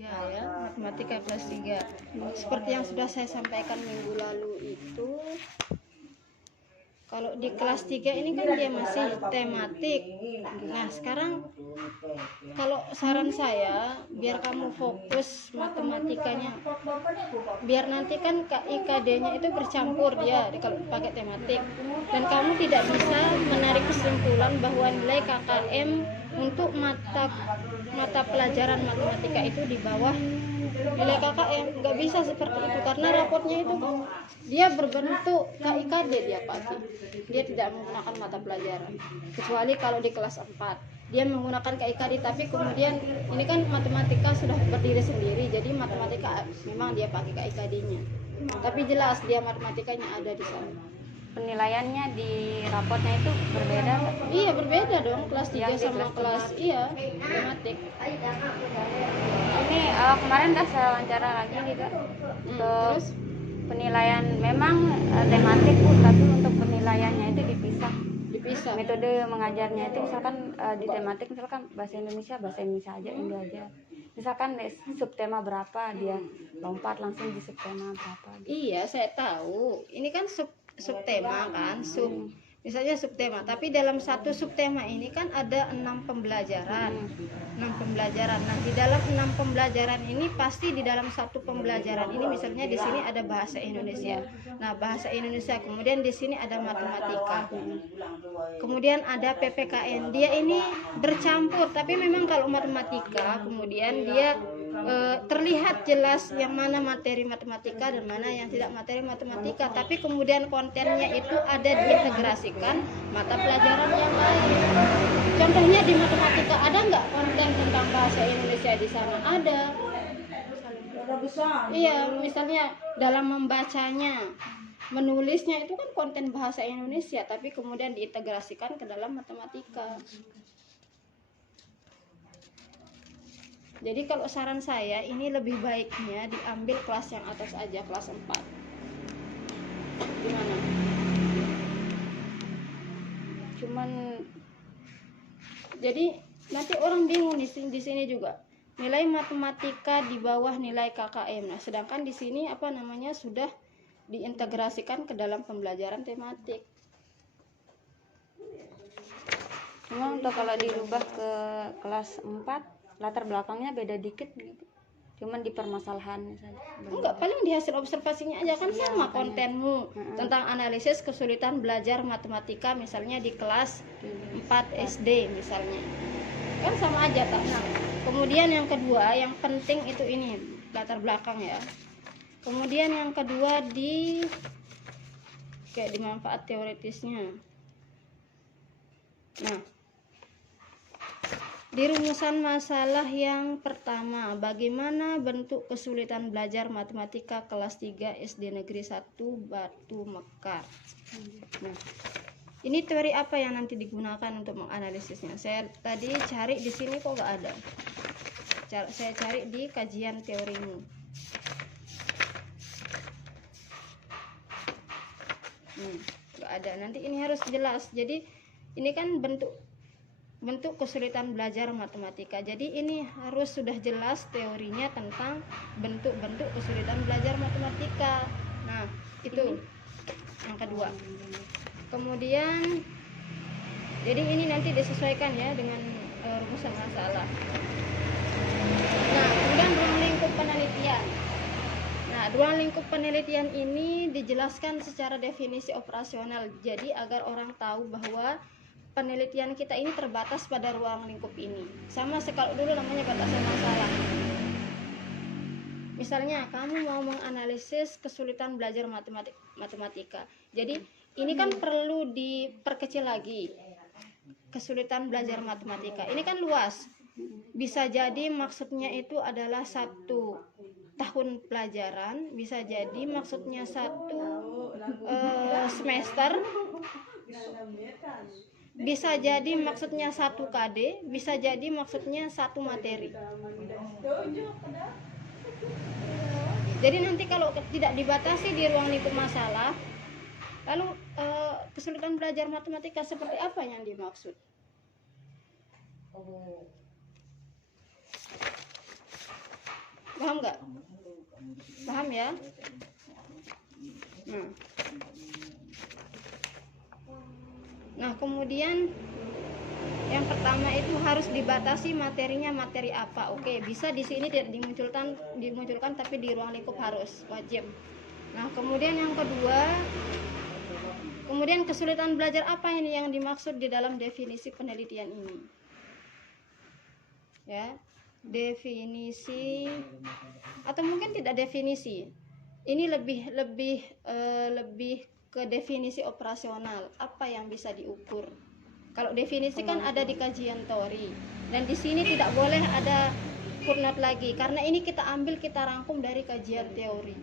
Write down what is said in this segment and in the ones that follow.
Ya, matematika kelas 3. Seperti yang sudah saya sampaikan minggu lalu itu, kalau di kelas 3 ini kan dia masih tematik. Nah, sekarang kalau saran saya, biar kamu fokus matematikanya. Biar nanti kan KIKD-nya itu bercampur dia kalau pakai tematik. Dan kamu tidak bisa menarik kesimpulan bahwa nilai KKM untuk mata pelajaran matematika itu di bawah nilai KKM. Nggak bisa seperti itu, karena rapotnya itu kan dia berbentuk KIKD dia pakai. Dia tidak menggunakan mata pelajaran, kecuali kalau di kelas 4 dia menggunakan KIKD, tapi kemudian ini kan matematika sudah berdiri sendiri, jadi matematika memang dia pakai KIKD-nya, tapi jelas dia matematikanya ada di sana. Penilaiannya di rapotnya itu berbeda? Iya, berbeda dong, kelas 3 sama kelas matematik. Ini kemarin udah saya wawancara lagi gitu. Terus penilaian memang tematik Bu, tapi untuk penilaiannya itu dipisah. Metode mengajarnya itu misalkan di tematik misalkan bahasa Indonesia aja, Indo aja. Misalkan subtema berapa, dia lompat langsung di subtema berapa gitu. Iya, saya tahu. Ini kan subtema kan, misalnya subtema, tapi dalam satu subtema ini kan ada 6 pembelajaran. Nah, di dalam 6 pembelajaran ini pasti di dalam satu pembelajaran ini misalnya di sini ada bahasa Indonesia. Nah, bahasa Indonesia, kemudian di sini ada matematika. Kemudian ada PPKN. Dia ini bercampur, tapi memang kalau matematika kemudian dia terlihat jelas yang mana materi matematika dan mana yang tidak materi matematika, tapi kemudian kontennya itu ada diintegrasikan mata pelajaran yang lain. Contohnya di matematika ada nggak konten tentang bahasa Indonesia di sana? Ada. Iya, misalnya dalam membacanya, menulisnya itu kan konten bahasa Indonesia, tapi kemudian diintegrasikan ke dalam matematika. Jadi kalau saran saya, ini lebih baiknya diambil kelas yang atas aja, kelas 4. Gimana? Cuman jadi nanti orang bingung di sini juga. Nilai matematika di bawah nilai KKM. Nah, sedangkan di sini sudah diintegrasikan ke dalam pembelajaran tematik. Cuma untuk kalau dirubah ke kelas 4 latar belakangnya beda dikit gitu, cuman di permasalahannya saja. Enggak, paling di hasil observasinya aja kan sama kontenmu tentang analisis kesulitan belajar matematika misalnya di kelas 4 SD misalnya, kan sama aja tak. Nah, kemudian yang kedua yang penting itu ini latar belakang ya. Kemudian yang kedua di manfaat teoritisnya. Nah, di rumusan masalah yang pertama, bagaimana bentuk kesulitan belajar matematika kelas 3 SD Negeri 1 Batu Mekar. Nah, ini teori apa yang nanti digunakan untuk menganalisisnya? Saya tadi cari di sini kok nggak ada. Saya cari di kajian teorimu. Nggak ada. Nanti ini harus jelas. Jadi ini kan bentuk kesulitan belajar matematika. Jadi ini harus sudah jelas teorinya tentang bentuk-bentuk kesulitan belajar matematika. Nah, itu yang kedua. Kemudian jadi ini nanti disesuaikan ya dengan rumusan masalah. Nah, kemudian ruang lingkup penelitian. Nah, ruang lingkup penelitian ini dijelaskan secara definisi operasional. Jadi agar orang tahu bahwa penelitian kita ini terbatas pada ruang lingkup ini. Sama sekali dulu namanya batasan masalah. Misalnya kamu mau menganalisis kesulitan belajar matematika. Jadi ini kan perlu diperkecil lagi. Kesulitan belajar matematika. Ini kan luas. Bisa jadi maksudnya itu adalah 1 tahun pelajaran, bisa jadi maksudnya 1 semester, bisa jadi maksudnya 1 KD, bisa jadi maksudnya 1 materi. Jadi nanti kalau tidak dibatasi di ruang lingkup masalah, lalu kesulitan belajar matematika seperti apa yang dimaksud? Paham nggak? Paham ya? Nah, kemudian yang pertama itu harus dibatasi materinya, materi apa. Oke, bisa di sini tidak dimunculkan tapi di ruang lingkup harus wajib. Nah, kemudian yang kedua, kemudian kesulitan belajar apa ini yang dimaksud di dalam definisi penelitian ini? Ya, definisi atau mungkin tidak definisi. Ini lebih ke definisi operasional. Apa yang bisa diukur? Kalau definisi kan ada di kajian teori, dan di sini tidak boleh ada footnote lagi karena ini kita rangkum dari kajian teori.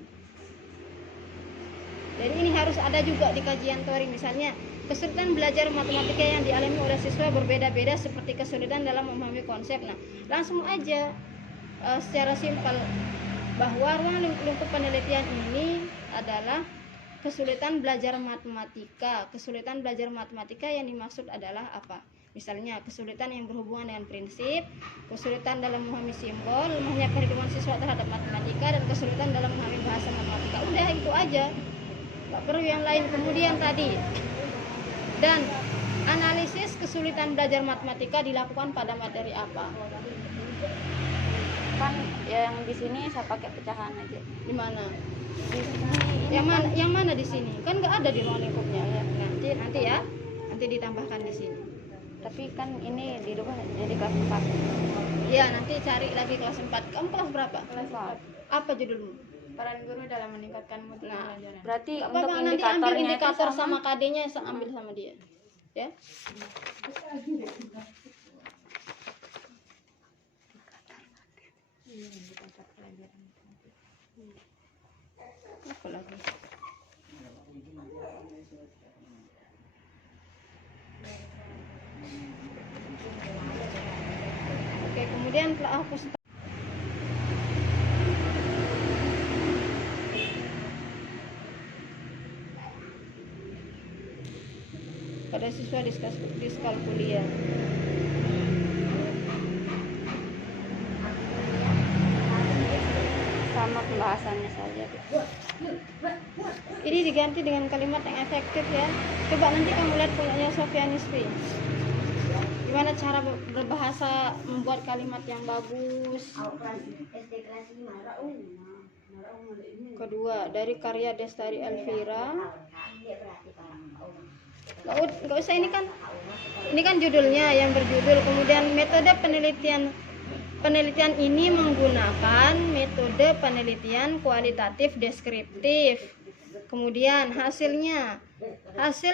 Jadi ini harus ada juga di kajian teori. Misalnya kesulitan belajar matematika yang dialami oleh siswa berbeda-beda seperti kesulitan dalam memahami konsep. Nah, langsung aja secara simpel bahwa ruang lingkup penelitian ini adalah kesulitan belajar matematika. Kesulitan belajar matematika yang dimaksud adalah apa? Misalnya kesulitan yang berhubungan dengan prinsip, kesulitan dalam memahami simbol, lemahnya perhitungan siswa terhadap matematika, dan kesulitan dalam memahami bahasa matematika. Udah itu aja, nggak perlu yang lain. Kemudian tadi, dan analisis kesulitan belajar matematika dilakukan pada materi apa? Kan yang di sini saya pakai pecahan aja. Di mana? Di sini Yang mana di sini? Kan nggak ada di ruang lingkupnya ya. Nanti ya, nanti ditambahkan di sini. tapi kan ini dirubah jadi kelas 4. Iya, nanti cari lagi kelas 4. Kamu kelas berapa? Kelas 4. Apa judulmu? Peran guru dalam meningkatkan mutu pembelajaran. Berarti Apa untuk nanti ambil indikatornya indikator itu sama KD-nya ambil sama dia. Ya. Apa lagi? Oke, kemudian telah hapus. Pada siswa diskalkulia. sama pembahasannya saja. Ini diganti dengan kalimat yang efektif ya. Coba nanti kamu lihat punyanya Sofianisfi. Gimana cara berbahasa, membuat kalimat yang bagus. Kedua, dari karya Destari Elvira. Nggak usah, ini kan judulnya yang berjudul. Kemudian metode penelitian ini menggunakan metode penelitian kualitatif deskriptif. Kemudian hasil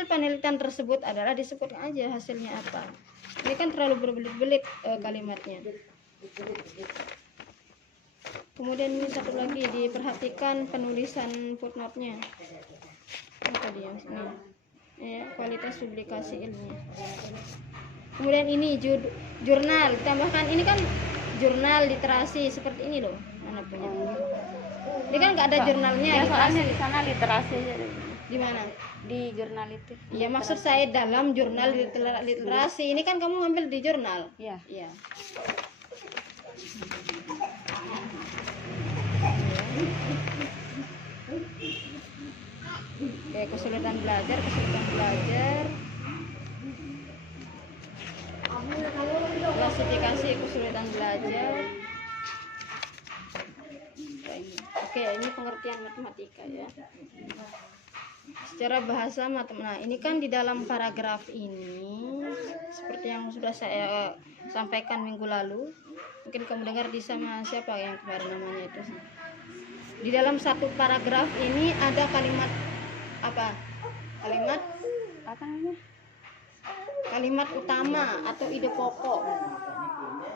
penelitian tersebut adalah, disebutkan aja hasilnya apa. Ini kan terlalu berbelit-belit kalimatnya. Kemudian ini satu lagi, diperhatikan penulisan footnote-nya. Apa dia? Ya, kualitas publikasi ilmiah. Kemudian ini jurnal, ditambahkan ini kan jurnal literasi seperti ini loh. Mana punya? Ini kan nggak ada jurnalnya. Ya, soalnya di sana literasi aja. Di mana? Di jurnal itu. Ya, maksud saya dalam jurnal literasi. Ini kan kamu ngambil di jurnal. Iya. Iya. Oke, kesulitan belajar. Klasifikasi kesulitan belajar. Oke, ini pengertian matematika ya. Secara bahasa matematika. Nah, ini kan di dalam paragraf ini seperti yang sudah saya sampaikan minggu lalu. Mungkin kamu dengar di sama siapa yang kemarin namanya itu. Di dalam satu paragraf ini ada kalimat apa? Kalimat Apa namanya? Kalimat utama atau ide pokok.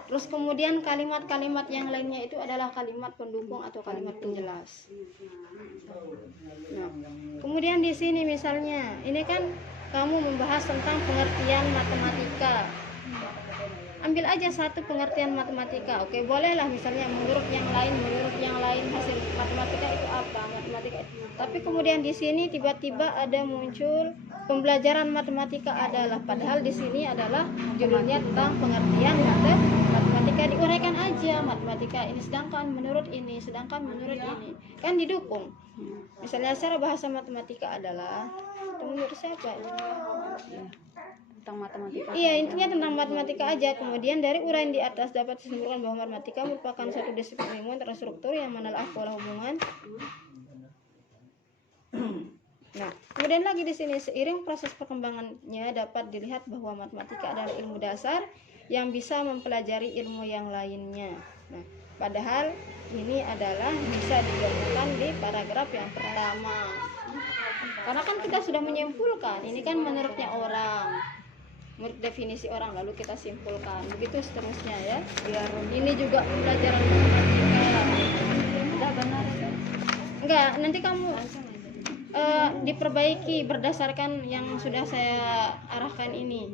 Terus kemudian kalimat-kalimat yang lainnya itu adalah kalimat pendukung atau kalimat penjelas. Nah, kemudian di sini misalnya, ini kan kamu membahas tentang pengertian matematika. Ambil aja satu pengertian matematika. Oke, bolehlah misalnya menurut yang lain hasil matematika itu apa? Matematika itu. Tapi kemudian di sini tiba-tiba ada muncul pembelajaran matematika adalah, padahal di sini adalah judulnya tentang pengertian matematika matematika diuraikan aja, matematika ini sedangkan menurut ini, kan didukung. Misalnya secara bahasa matematika adalah itu menurut siapa? Tentang matematika. Iya, intinya tentang matematika aja. Kemudian dari uraian di atas dapat disimpulkan bahwa matematika merupakan suatu disiplin ilmu terstruktur yang menelaah pola hubungan. Nah, kemudian lagi di sini seiring proses perkembangannya dapat dilihat bahwa matematika adalah ilmu dasar yang bisa mempelajari ilmu yang lainnya. Nah, padahal ini adalah bisa digabungkan di paragraf yang pertama. Karena kan kita sudah menyimpulkan, ini kan menurutnya orang, menurut definisi orang, lalu kita simpulkan, begitu seterusnya ya. Biar ini juga pembelajaran matematika. Udah benar. Enggak, nanti kamu diperbaiki berdasarkan yang sudah saya arahkan ini,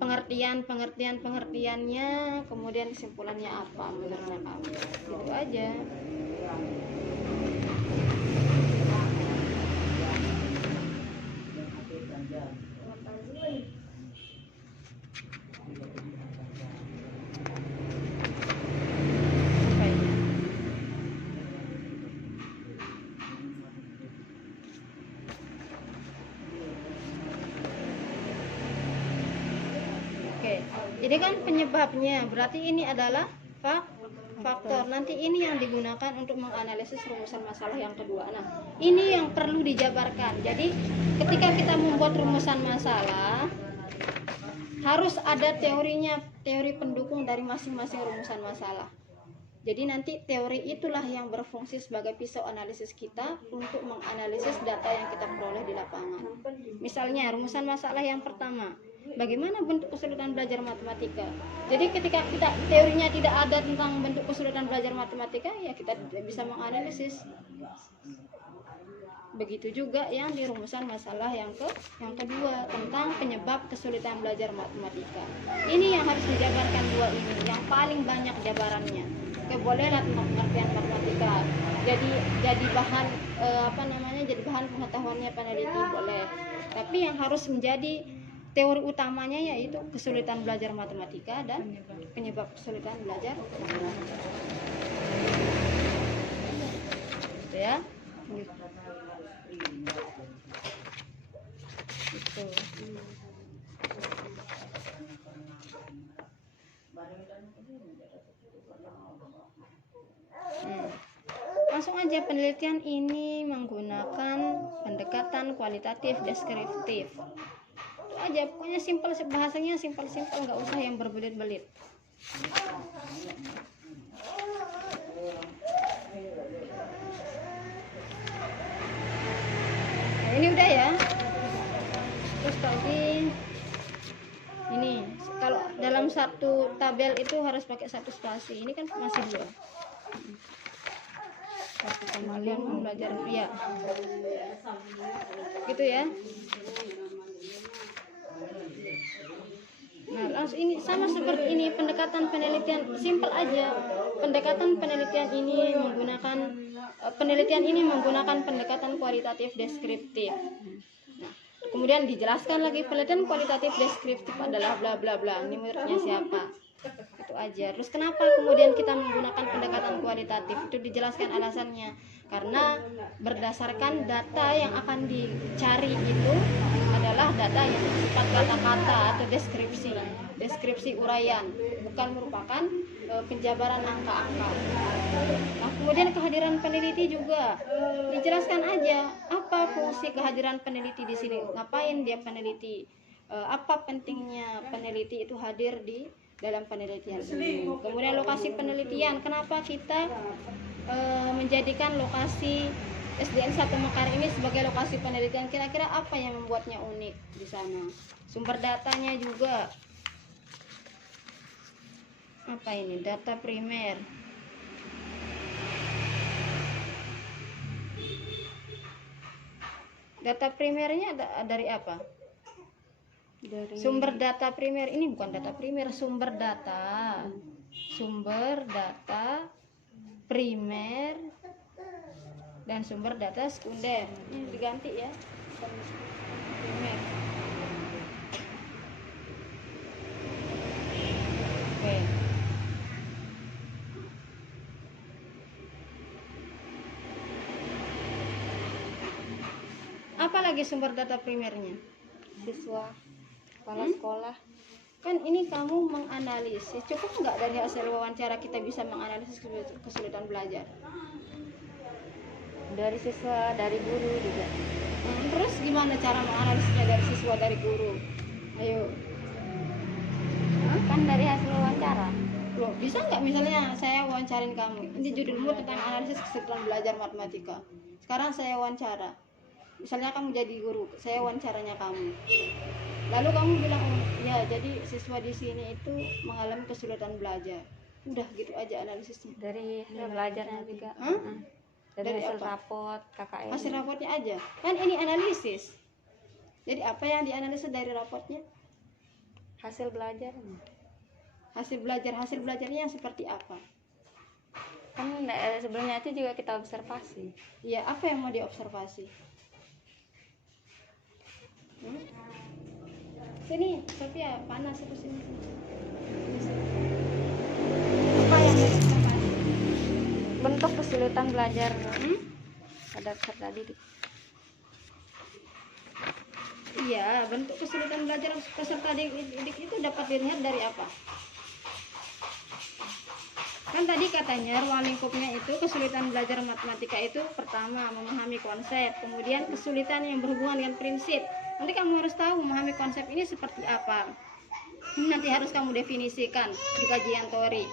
pengertiannya, kemudian kesimpulannya apa menurut kamu, gitu aja. Jadi kan penyebabnya, berarti ini adalah faktor. Nanti ini yang digunakan untuk menganalisis rumusan masalah yang kedua. Nah, ini yang perlu dijabarkan. Jadi ketika kita membuat rumusan masalah, harus ada teorinya, teori pendukung dari masing-masing rumusan masalah. Jadi nanti teori itulah yang berfungsi sebagai pisau analisis kita untuk menganalisis data yang kita peroleh di lapangan. Misalnya rumusan masalah yang pertama, bagaimana bentuk kesulitan belajar matematika. Jadi ketika kita teorinya tidak ada tentang bentuk kesulitan belajar matematika, ya kita tidak bisa menganalisis. Begitu juga yang di rumusan masalah yang kedua tentang penyebab kesulitan belajar matematika. Ini yang harus dijabarkan dua ini, yang paling banyak jabarannya. Oke, bolehlah tentang pengertian matematika. Jadi bahan jadi bahan pengetahuannya peneliti boleh. Tapi yang harus menjadi teori utamanya yaitu kesulitan belajar matematika dan penyebab kesulitan belajar matematika. Gitu ya. Gitu. Langsung aja, penelitian ini menggunakan pendekatan kualitatif deskriptif. Itu aja, pokoknya simpel, bahasanya simpel, nggak usah yang berbelit-belit. Nah, ini udah ya. Terus tadi ini kalau dalam satu tabel itu harus pakai satu spasi, ini kan masih dua. Kalian mau belajar ya gitu ya. Nah, langsung ini sama seperti ini, pendekatan penelitian simpel aja. Pendekatan penelitian ini menggunakan pendekatan kualitatif deskriptif. Nah, kemudian dijelaskan lagi penelitian kualitatif deskriptif adalah bla bla bla. Ini menurutnya siapa? Itu aja. Terus kenapa kemudian kita menggunakan pendekatan kualitatif? Itu dijelaskan alasannya. Karena berdasarkan data yang akan dicari itu adalah data yang bersifat kata-kata atau deskripsi uraian, bukan merupakan penjabaran angka-angka. Nah, kemudian kehadiran peneliti juga dijelaskan aja apa fungsi kehadiran peneliti di sini, ngapain dia peneliti, apa pentingnya peneliti itu hadir di dalam penelitian ini. Kemudian lokasi penelitian, kenapa kita menjadikan lokasi SDN 1 Mekar ini sebagai lokasi penelitian, kira-kira apa yang membuatnya unik di sana. Sumber datanya juga apa ini, data primer. Data primernya dari apa? Dari sumber data primer, ini bukan data primer, sumber data primer dan sumber data sekunder. Ini diganti ya, primer. Oke. Apa lagi sumber data primernya? Siswa, kepala sekolah. Kan ini kamu menganalisis, cukup nggak dari hasil wawancara kita bisa menganalisis kesulitan belajar? Dari siswa, dari guru juga. Terus gimana cara menganalisisnya dari siswa, dari guru? Ayo. Kan dari hasil wawancara. Loh, bisa nggak misalnya saya wawancarin kamu, ini judulmu tentang analisis kesulitan belajar matematika. Sekarang saya wawancara, misalnya kamu jadi guru, saya wawancaranya kamu. Lalu kamu bilang, oh, ya jadi siswa di sini itu mengalami kesulitan belajar. Udah gitu aja analisisnya. Dari hasil belajarnya juga. Hah? Dari Dari hasil apa? raport KKN. Hasil rapotnya aja. Kan ini analisis. Jadi apa yang dianalisis dari rapotnya? Hasil belajarnya. Hasil belajarnya yang seperti apa? Kan sebelumnya itu juga kita observasi. Ya, apa yang mau diobservasi? Sini, Sophia, panas aku sini. Apa yang diobservasi? Bentuk kesulitan belajar pada peserta didik. Iya, bentuk kesulitan belajar peserta didik itu dapat dilihat dari apa? Kan tadi katanya ruang lingkupnya itu kesulitan belajar matematika itu pertama memahami konsep, kemudian kesulitan yang berhubungan dengan prinsip. Nanti kamu harus tahu memahami konsep ini seperti apa. Ini nanti harus kamu definisikan di kajian teori.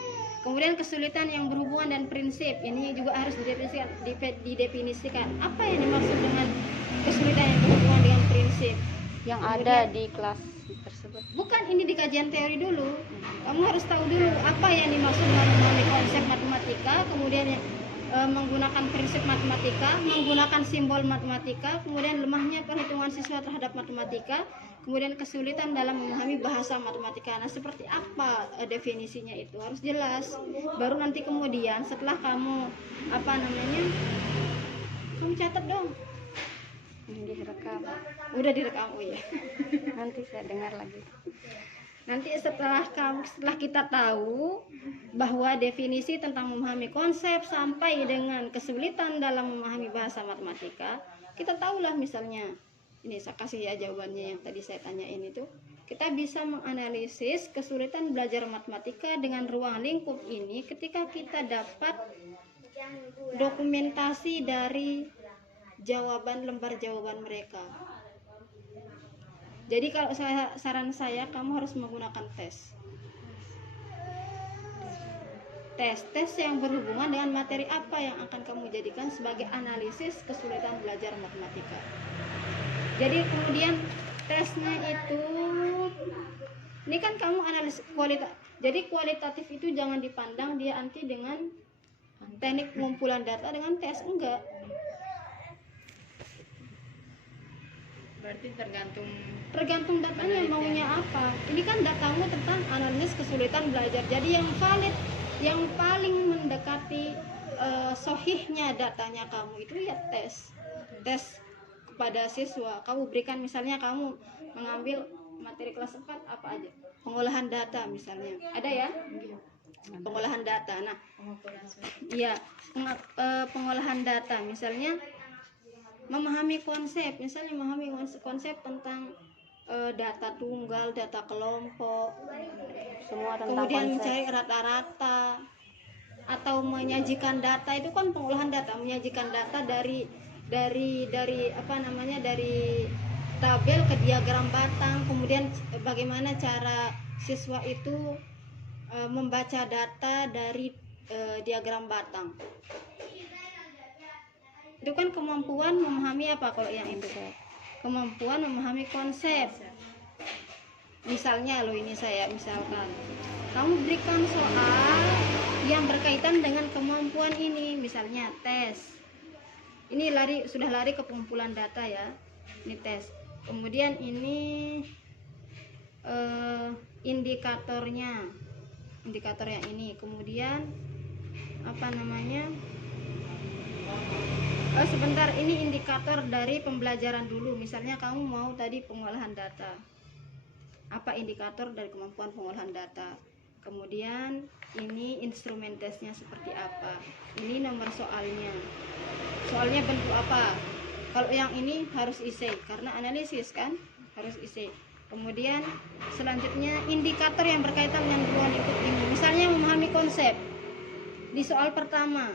Kemudian kesulitan yang berhubungan dengan prinsip ini juga harus didefinisikan. Apa yang dimaksud dengan kesulitan yang berhubungan dengan prinsip? Yang ada di kelas tersebut. Bukan, ini di kajian teori dulu. Kamu harus tahu dulu apa yang dimaksud memahami konsep matematika, kemudian menggunakan prinsip matematika, menggunakan simbol matematika, kemudian lemahnya perhitungan siswa terhadap matematika, kemudian kesulitan dalam memahami bahasa matematika. Nah, seperti apa definisinya itu harus jelas. Baru nanti kemudian setelah kamu kamu catat dong. Ini direkam. Udah direkam, oh ya. Nanti saya dengar lagi. Nanti setelah kita tahu bahwa definisi tentang memahami konsep sampai dengan kesulitan dalam memahami bahasa matematika, kita tahulah misalnya, ini saya kasih ya jawabannya yang tadi saya tanyain itu, kita bisa menganalisis kesulitan belajar matematika dengan ruang lingkup ini ketika kita dapat dokumentasi dari lembar jawaban mereka. Jadi kalau saran saya kamu harus menggunakan tes yang berhubungan dengan materi apa yang akan kamu jadikan sebagai analisis kesulitan belajar matematika. Jadi kemudian tesnya itu, ini kan kamu analisis jadi kualitatif itu jangan dipandang dia anti dengan teknik pengumpulan data dengan tes, enggak. Berarti tergantung datanya maunya apa. Ini kan datamu tentang analisis kesulitan belajar. Jadi yang valid, yang paling mendekati sohihnya datanya kamu itu ya tes kepada siswa. Kamu berikan, misalnya kamu mengambil materi kelas 4 apa aja, pengolahan data misalnya, ada ya, pengolahan data. Nah, iya, pengolahan data misalnya memahami konsep, misalnya memahami konsep tentang data tunggal, data kelompok, Semua tentang kemudian konsep. mencari rata-rata atau menyajikan data, itu kan pengolahan data, menyajikan data dari tabel ke diagram batang, kemudian bagaimana cara siswa itu membaca data dari diagram batang. Itu kan kemampuan memahami apa kalau yang itu? Kemampuan memahami konsep. Misalnya misalkan kamu berikan soal yang berkaitan dengan kemampuan ini, misalnya tes. Ini sudah lari ke pengumpulan data ya. Ini tes. Kemudian ini indikator yang ini. Kemudian sebentar, ini indikator dari pembelajaran dulu. Misalnya kamu mau tadi pengolahan data. Apa indikator dari kemampuan pengolahan data? Kemudian ini instrumen tesnya seperti apa? Ini nomor soalnya. Soalnya bentuk apa? Kalau yang ini harus isi karena analisis kan, harus isi. Kemudian selanjutnya indikator yang berkaitan dengan ruang lingkup ini. Misalnya memahami konsep. Di soal pertama,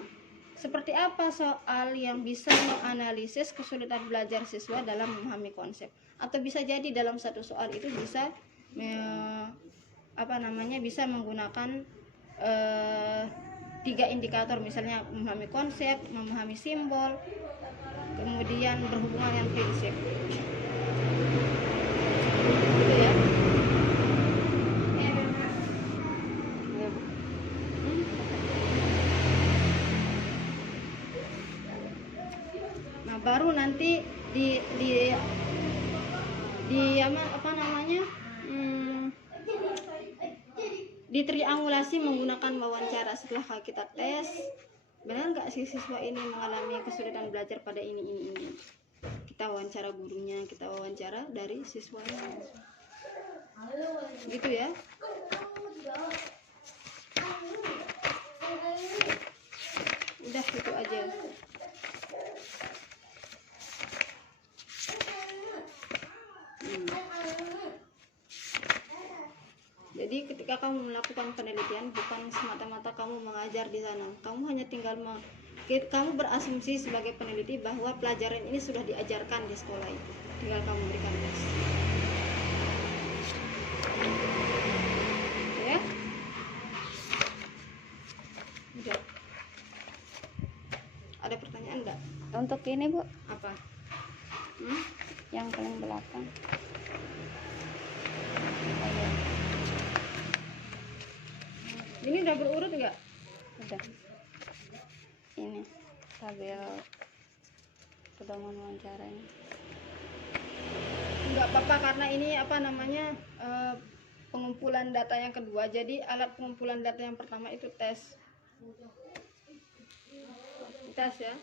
seperti apa soal yang bisa menganalisis kesulitan belajar siswa dalam memahami konsep? Atau bisa jadi dalam satu soal itu bisa bisa menggunakan 3 indikator, misalnya memahami konsep, memahami simbol, kemudian berhubungan dengan prinsip. Gitu ya. Nah, baru nanti ditriangulasi menggunakan wawancara. Setelah kita tes, benar nggak sih siswa ini mengalami kesulitan belajar pada ini. Kita wawancara gurunya, kita wawancara dari siswanya. Gitu ya. Udah itu aja. Jadi ketika kamu melakukan penelitian, bukan semata-mata kamu mengajar di sana. Kamu hanya tinggal kamu berasumsi sebagai peneliti bahwa pelajaran ini sudah diajarkan di sekolah itu. Tinggal kamu berikan tes. Ya? Udah. Ada pertanyaan enggak? Untuk ini Bu, Apa? yang paling belakang. Ini udah berurut enggak? Udah. Ini tabel pedoman wawancara ini. Enggak apa-apa karena ini pengumpulan data yang kedua. Jadi alat pengumpulan data yang pertama itu tes. Tes ya.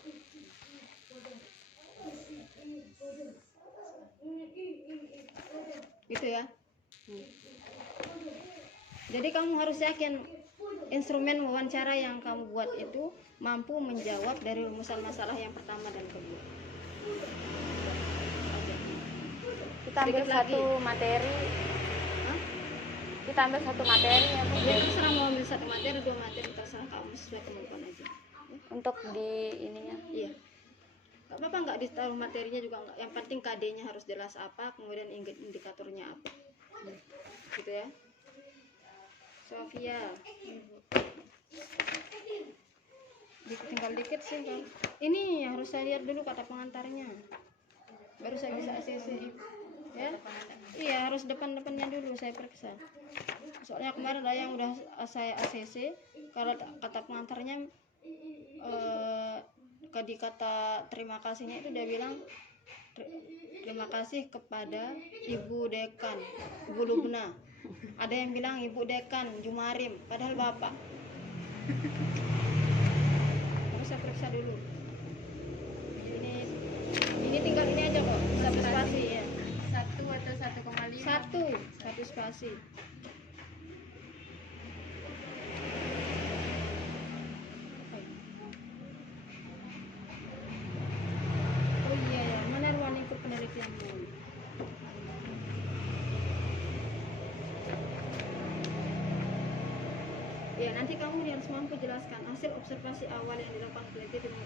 Gitu ya. Jadi kamu harus yakin instrumen wawancara yang kamu buat itu mampu menjawab dari rumusan masalah yang pertama dan kedua. Kita ambil Sedikit satu lagi. materi. Hah? Kita ambil satu materi ya Bu. Ya terserah mau ambil 1 materi, 2 materi, terserah kamu sesuai kemampuan aja. Untuk di ininya. Iya. Gak apa-apa nggak ditaruh materinya juga nggak. Yang penting KD-nya harus jelas apa, kemudian indikatornya apa. Gitu ya. Sofia. Tinggal dikit sih kan. Ini harus saya lihat dulu kata pengantarnya. Baru saya bisa ACC. Ya. Iya, harus depan-depannya dulu saya periksa. Soalnya kemarin ada yang udah saya ACC, kalau kata pengantarnya di kata terima kasihnya itu dia bilang terima kasih kepada Ibu Dekan Bulubna. Ada yang bilang Ibu Dekan Jumarim, padahal Bapak. Harus saya periksa dulu. Ini tinggal ini aja kok, 1 spasi ya. 1 atau 1,5? 1 spasi. Oh iya ya, mana ruang lingkup penelitianmu? Ya, nanti kamu harus mampu jelaskan hasil observasi awal yang dilakukan peneliti dengan